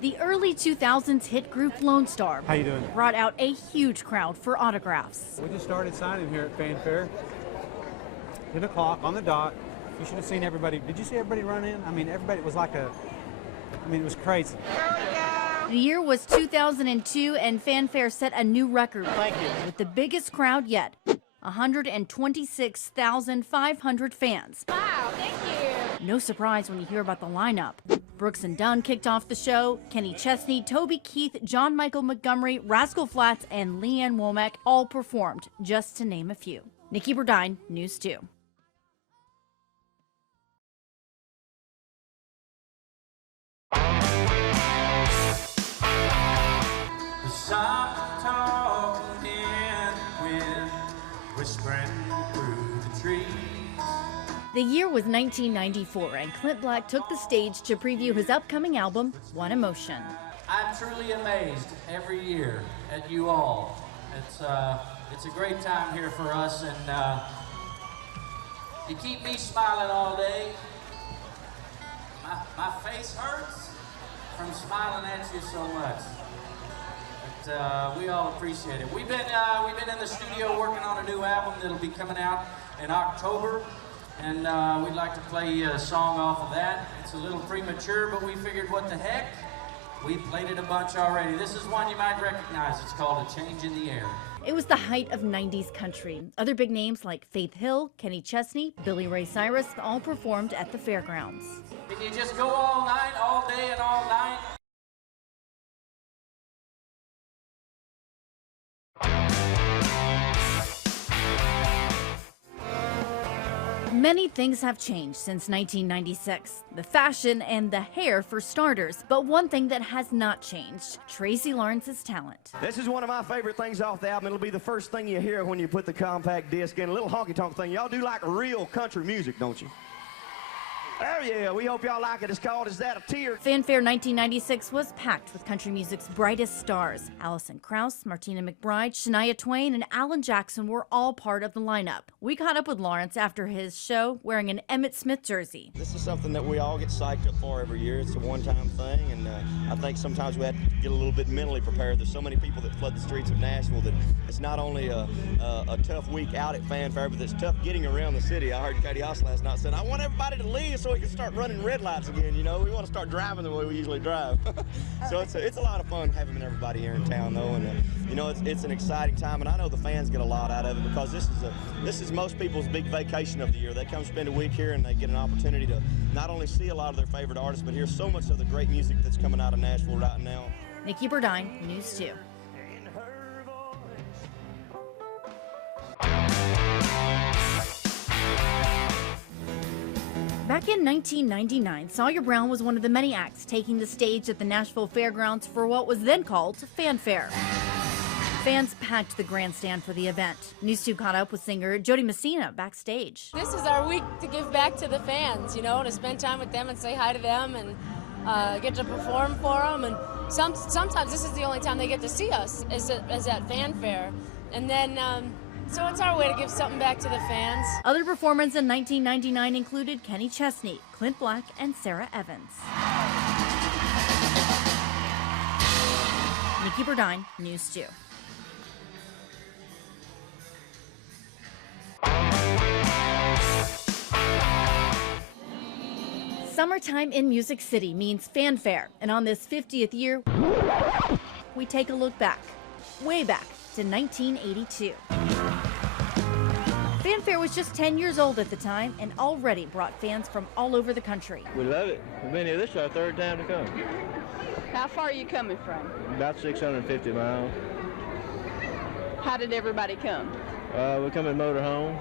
The early 2000s hit group Lone Star How you doing? brought out a huge crowd for autographs. We just started signing here at Fanfare. 10 o'clock on the dot. You should have seen everybody. Did you see everybody run in? I mean, everybody was like it was crazy. The year was 2002, and Fanfare set a new record. Thank you. With the biggest crowd yet, 126,500 fans. Wow, thank you. No surprise when you hear about the lineup. Brooks and Dunn kicked off the show. Kenny Chesney, Toby Keith, John Michael Montgomery, Rascal Flatts, and Leanne Womack all performed, just to name a few. Nikki Burdine, News 2. The year was 1994, and Clint Black took the stage to preview his upcoming album, One Emotion. I'm truly amazed every year at you all. It's a great time here for us, and you keep me smiling all day. My face hurts from smiling at you so much. But we all appreciate it. We've been in the studio working on a new album that'll be coming out in October. And we'd like to play a song off of that. It's a little premature, but we figured what the heck? We played it a bunch already. This is one you might recognize. It's called A Change in the Air. It was the height of 90s country. Other big names like Faith Hill, Kenny Chesney, Billy Ray Cyrus all performed at the fairgrounds. Can you just go all night, all day, and all night? Many things have changed since 1996. The fashion and the hair for starters. But one thing that has not changed, Tracy Lawrence's talent. This is one of my favorite things off the album. It'll be the first thing you hear when you put the compact disc in. A little honky-tonk thing. Y'all do like real country music, don't you? Oh yeah, we hope y'all like it. It's called Is That a Tear? Fanfare 1996 was packed with country music's brightest stars. Alison Krauss, Martina McBride, Shania Twain, and Alan Jackson were all part of the lineup. We caught up with Lawrence after his show wearing an Emmett Smith jersey. This is something that we all get psyched up for every year. It's a one-time thing, and I think sometimes we have to get a little bit mentally prepared. There's so many people that flood the streets of Nashville that it's not only a tough week out at Fanfare, but it's tough getting around the city. I heard Katie Oss last night saying, I want everybody to leave so we can start running red lights again, you know. We want to start driving the way we usually drive. So it's a lot of fun having everybody here in town, though, and you know, it's an exciting time, and I know the fans get a lot out of it because this is most people's big vacation of the year. They come spend a week here and they get an opportunity to not only see a lot of their favorite artists, but hear so much of the great music that's coming out of Nashville right now. Nikki Burdine, News 2. Back in 1999, Sawyer Brown was one of the many acts taking the stage at the Nashville Fairgrounds for what was then called Fanfare. Fans packed the grandstand for the event. News 2 caught up with singer Jody Messina backstage. This is our week to give back to the fans, you know, to spend time with them and say hi to them and get to perform for them. And sometimes this is the only time they get to see us is at Fanfare. And then so it's our way to give something back to the fans. Other performers in 1999 included Kenny Chesney, Clint Black, and Sarah Evans. Nikki Burdine, News 2. Summertime in Music City means Fanfare, and on this 50th year, we take a look back, way back to 1982. Fanfare was just 10 years old at the time and already brought fans from all over the country. We love it. We've been here. This is our third time to come. How far are you coming from? About 650 miles. How did everybody come? We come in motorhomes.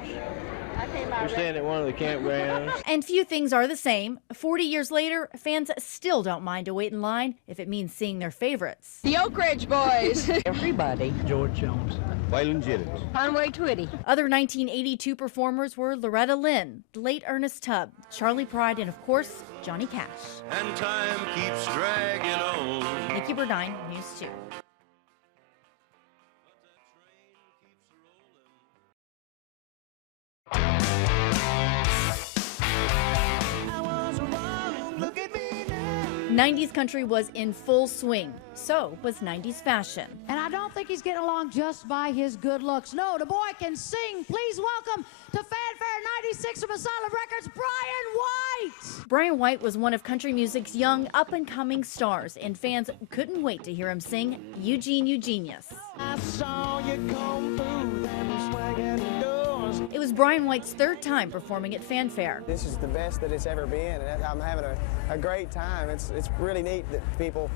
We're staying at one of the campgrounds. And few things are the same. 40 years later, fans still don't mind to wait in line if it means seeing their favorites. The Oak Ridge Boys. Everybody. George Jones. Waylon Jennings. Conway Twitty. Other 1982 performers were Loretta Lynn, the late Ernest Tubb, Charlie Pride, and of course, Johnny Cash. And time keeps dragging on. Nikki Burdine, News 2. 90s country was in full swing. So was 90s fashion. And I don't think he's getting along just by his good looks. No, the boy can sing. Please welcome to Fanfare 96 from Asylum Records, Brian White. Brian White was one of country music's young, up-and-coming stars, and fans couldn't wait to hear him sing Eugene Eugenius. I saw you come through them swinging doors. It was Brian White's third time performing at Fanfare. This is the best that it's ever been, and I'm having a great time. It's really neat that people,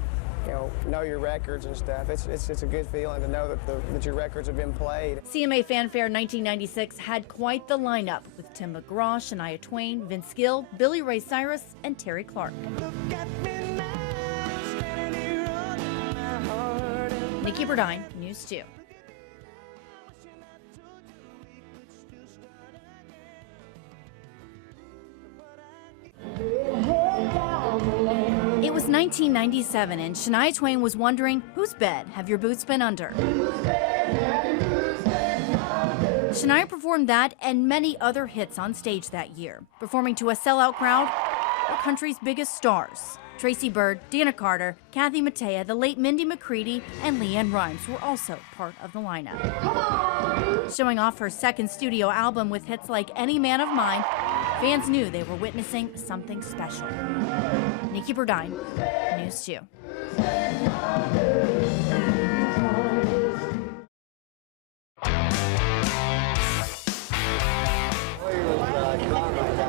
know your records and stuff. It's a good feeling to know that your records have been played. CMA Fanfare 1996 had quite the lineup with Tim McGraw, Shania Twain, Vince Gill, Billy Ray Cyrus, and Terry Clark. Nikki Burdine, News 2. It was 1997, and Shania Twain was wondering, whose bed have your boots been under? Shania performed that and many other hits on stage that year, performing to a sellout crowd were country's biggest stars. Tracy Byrd, Dana Carter, Kathy Mattea, the late Mindy McCready, and Leanne Rimes were also part of the lineup. Showing off her second studio album with hits like Any Man of Mine, fans knew they were witnessing something special. Nikki Burdine, News 2.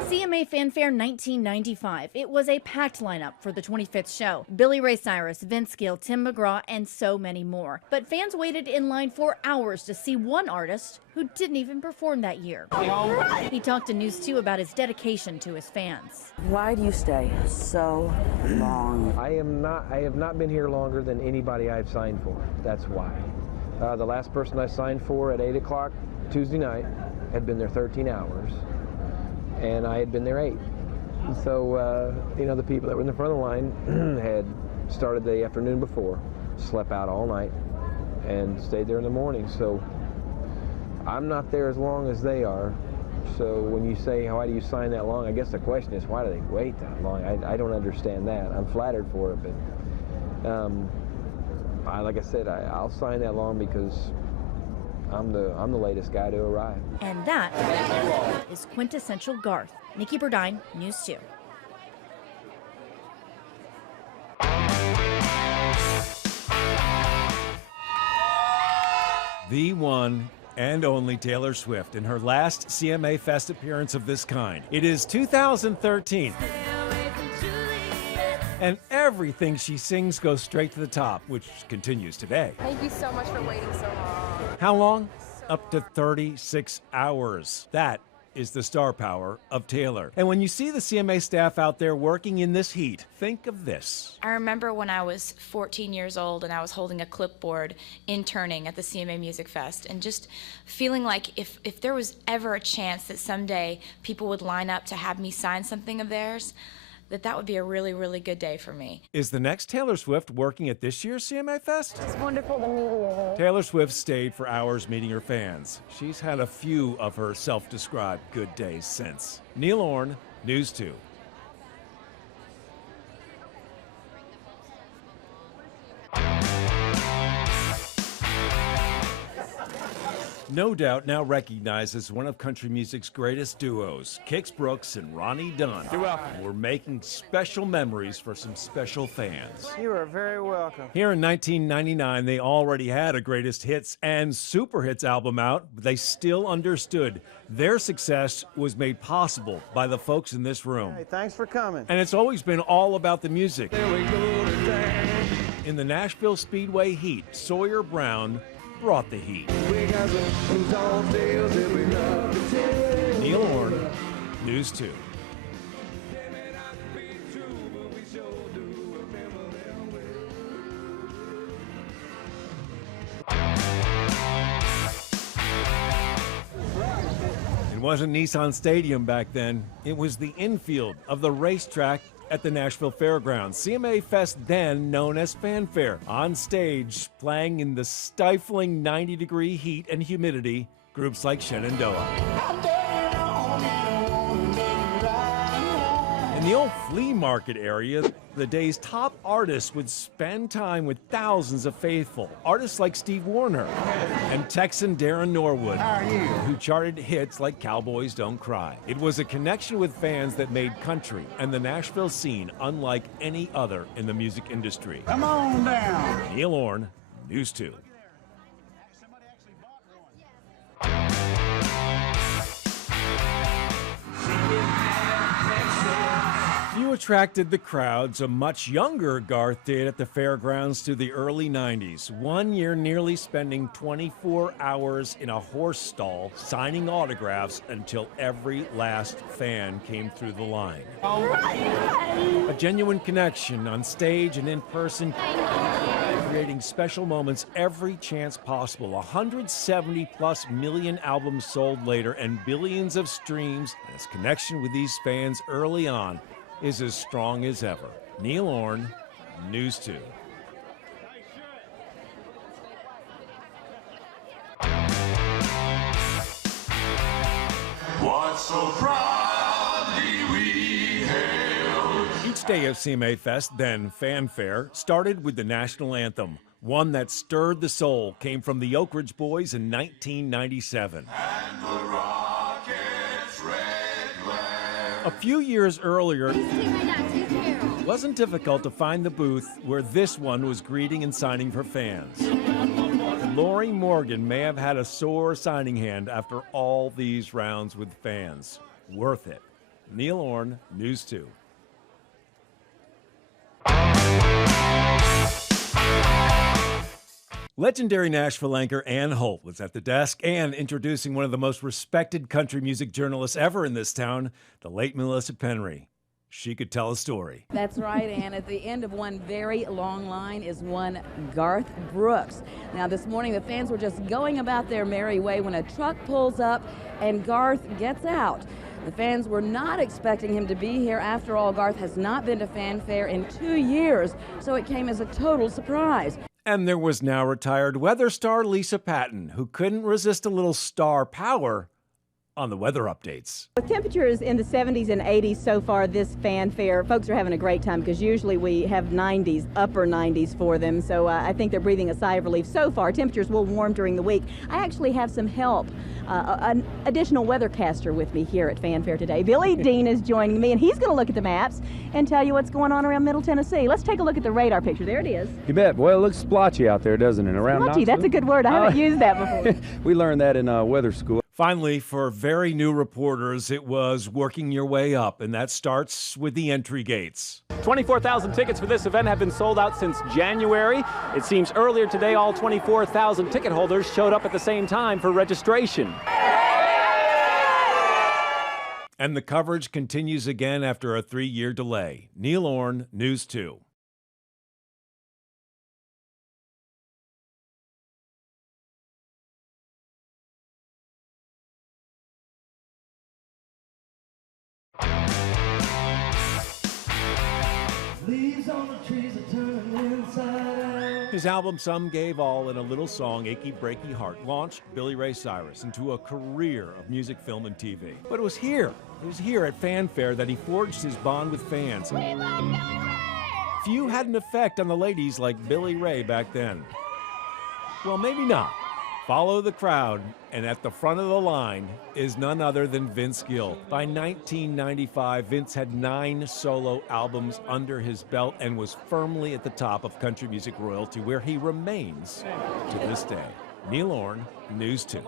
CMA Fanfare 1995. It was a packed lineup for the 25th show. Billy Ray Cyrus, Vince Gill, Tim McGraw, and so many more. But fans waited in line for hours to see one artist who didn't even perform that year. He talked to News 2 about his dedication to his fans. Why do you stay so long? I have not been here longer than anybody I've signed for. That's why. The last person I signed for at 8 o'clock Tuesday night had been there 13 hours. And I had been there 8. So, the people that were in the front of the line had started the afternoon before, slept out all night, and stayed there in the morning. So I'm not there as long as they are. So when you say, why do you sign that long? I guess the question is, why do they wait that long? I don't understand that. I'm flattered for it, but like I said, I'll sign that long because I'm the latest guy to arrive. And that is quintessential Garth. Nikki Burdine, News 2. The one and only Taylor Swift in her last CMA Fest appearance of this kind. It is 2013. And everything she sings goes straight to the top, which continues today. Thank you so much for waiting so long. How long? Up to 36 hours. That is the star power of Taylor. And when you see the CMA staff out there working in this heat, think of this. I remember when I was 14 years old and I was holding a clipboard interning at the CMA Music Fest and just feeling like if there was ever a chance that someday people would line up to have me sign something of theirs, that would be a really, really good day for me. Is the next Taylor Swift working at this year's CMA Fest? It's wonderful to meet you. Taylor Swift stayed for hours meeting her fans. She's had a few of her self-described good days since. Neil Orne, News 2. No Doubt now recognized as one of country music's greatest duos, Kix Brooks and Ronnie Dunn. You're welcome. We're making special memories for some special fans. You are very welcome. Here in 1999, they already had a greatest hits and super hits album out, but they still understood their success was made possible by the folks in this room. Hey, thanks for coming. And it's always been all about the music. There we go today. In the Nashville Speedway heat, Sawyer Brown brought the heat. Neil Orne, News 2. It wasn't Nissan Stadium back then. It was the infield of the racetrack at the Nashville Fairgrounds. CMA Fest, then known as Fanfare. On stage, playing in the stifling 90-degree heat and humidity, groups like Shenandoah. In In the old flea market area, the day's top artists would spend time with thousands of faithful. Artists like Steve Wariner and Texan Darren Norwood, who charted hits like Cowboys Don't Cry. It was a connection with fans that made country and the Nashville scene unlike any other in the music industry. Come on down. Neil Orn, News 2. Few attracted the crowds a much younger Garth did at the fairgrounds through the early 90s. One year nearly spending 24 hours in a horse stall signing autographs until every last fan came through the line. A genuine connection on stage and in person, creating special moments every chance possible. 170+ million albums sold later and billions of streams. And his connection with these fans early on is as strong as ever. Neil Orn, News 2. What so proudly we hailed. Each day of CMA Fest, then Fanfare, started with the national anthem. One that stirred the soul came from the Oak Ridge Boys in 1997. And the rocket's red glare. A few years earlier, it wasn't difficult to find the booth where this one was greeting and signing for fans. Lori Morgan may have had a sore signing hand after all these rounds with fans. Worth it. Neil Orn, News 2. Legendary Nashville anchor Ann Holt was at the desk and introducing one of the most respected country music journalists ever in this town, the late Melissa Penry. She could tell a story. That's right, Ann. At the end of one very long line is one Garth Brooks. Now, this morning, the fans were just going about their merry way when a truck pulls up and Garth gets out. The fans were not expecting him to be here. After all, Garth has not been to Fanfare in 2 years, so it came as a total surprise. And there was now retired weather star Lisa Patton, who couldn't resist a little star power on the weather updates. With temperatures in the 70s and 80s so far this Fanfare, folks are having a great time because usually we have 90s, upper 90s for them. So I think they're breathing a sigh of relief. So far, temperatures will warm during the week. I actually have some help, an additional weathercaster with me here at Fanfare today. Billy Dean is joining me, and he's going to look at the maps and tell you what's going on around Middle Tennessee. Let's take a look at the radar picture. There it is. You bet. Well, it looks splotchy out there, doesn't it? Around Splotchy, that's a good word. I haven't used that before. We learned that in weather school. Finally, for very new reporters, it was working your way up, and that starts with the entry gates. 24,000 tickets for this event have been sold out since January. It seems earlier today, all 24,000 ticket holders showed up at the same time for registration. And the coverage continues again after a 3-year delay. Neil Orn, News 2. Leaves on the trees are turning inside out. His album Some Gave All in a Little Song, Achy Breaky Heart, launched Billy Ray Cyrus into a career of music, film, and TV. But it was here at Fanfare that he forged his bond with fans. Few had an effect on the ladies like Billy Ray back then. Well, maybe not. Follow the crowd, and at the front of the line is none other than Vince Gill. By 1995, Vince had 9 solo albums under his belt and was firmly at the top of country music royalty, where he remains to this day. Neil Orn, News 2.